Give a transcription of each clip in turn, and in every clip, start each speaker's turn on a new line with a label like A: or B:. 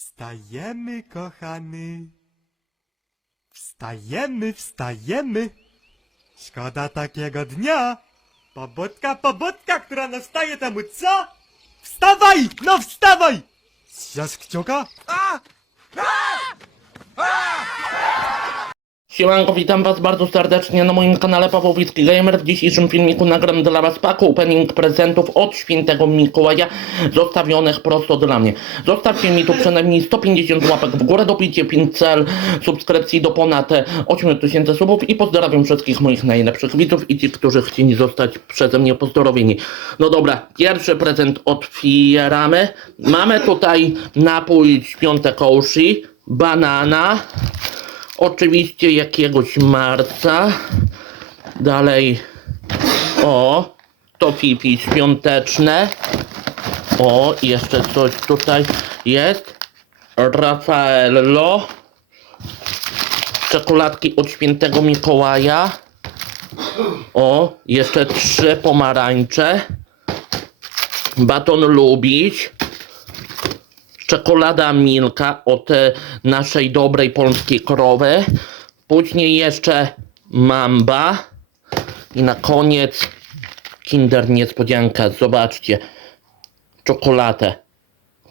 A: Wstajemy, kochany. Wstajemy, wstajemy. Szkoda takiego dnia. Pobudka, pobudka, która nastaje temu co? Wstawaj! No wstawaj! Zjasz kciuka?
B: Siemanko, witam was bardzo serdecznie na moim kanale Pawłowicki Gamer. W dzisiejszym filmiku nagram dla was pack opening prezentów od świętego Mikołaja zostawionych prosto dla mnie. Zostawcie mi tu przynajmniej 150 łapek w górę, dopijcie 5 cel subskrypcji do ponad 8000 subów i pozdrawiam wszystkich moich najlepszych widzów i ci, którzy chcieli zostać przeze mnie pozdrowieni. No dobra, pierwszy prezent otwieramy. Mamy tutaj napój świątek Oshi, banana, oczywiście jakiegoś marca. Dalej, o, to pipi świąteczne. O, jeszcze coś tutaj jest. Raffaello. Czekoladki od świętego Mikołaja. O, jeszcze trzy pomarańcze. Baton lubić czekolada Milka od e, naszej dobrej polskiej krowy. Później jeszcze Mamba. I na koniec Kinder Niespodzianka. Zobaczcie. Czekoladę.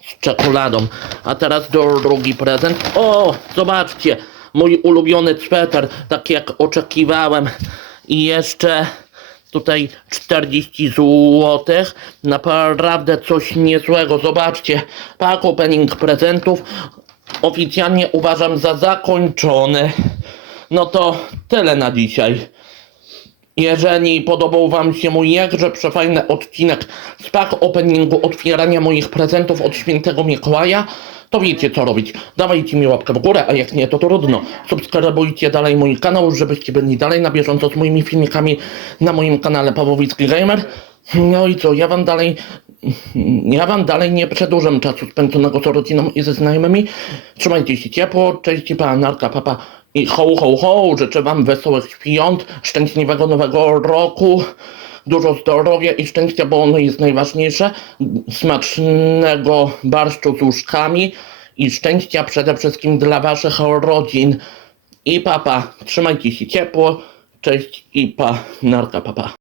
B: Z czekoladą. A teraz drugi prezent. O, zobaczcie. Mój ulubiony sweter. Tak jak oczekiwałem. I jeszcze tutaj 40 zł. Naprawdę coś niezłego. Zobaczcie, pack opening prezentów oficjalnie uważam za zakończony. No to tyle na dzisiaj. Jeżeli podobał Wam się mój jakże przefajny odcinek z pack openingu otwierania moich prezentów od świętego Mikołaja, to wiecie co robić. Dawajcie mi łapkę w górę, a jak nie to trudno. Subskrybujcie dalej mój kanał, żebyście byli dalej na bieżąco z moimi filmikami na moim kanale Pawłowicki Gamer. No i co, ja Wam dalej ja wam dalej nie przedłużam czasu spędzonego z rodziną i ze znajomymi. Trzymajcie się ciepło, cześć pana narka, papa i ho, ho, ho, życzę wam wesołych świąt, szczęśliwego nowego roku, dużo zdrowia i szczęścia, bo ono jest najważniejsze, smacznego barszczu z łóżkami i szczęścia przede wszystkim dla waszych rodzin. I papa, trzymajcie się ciepło, cześć i pa, narka, papa.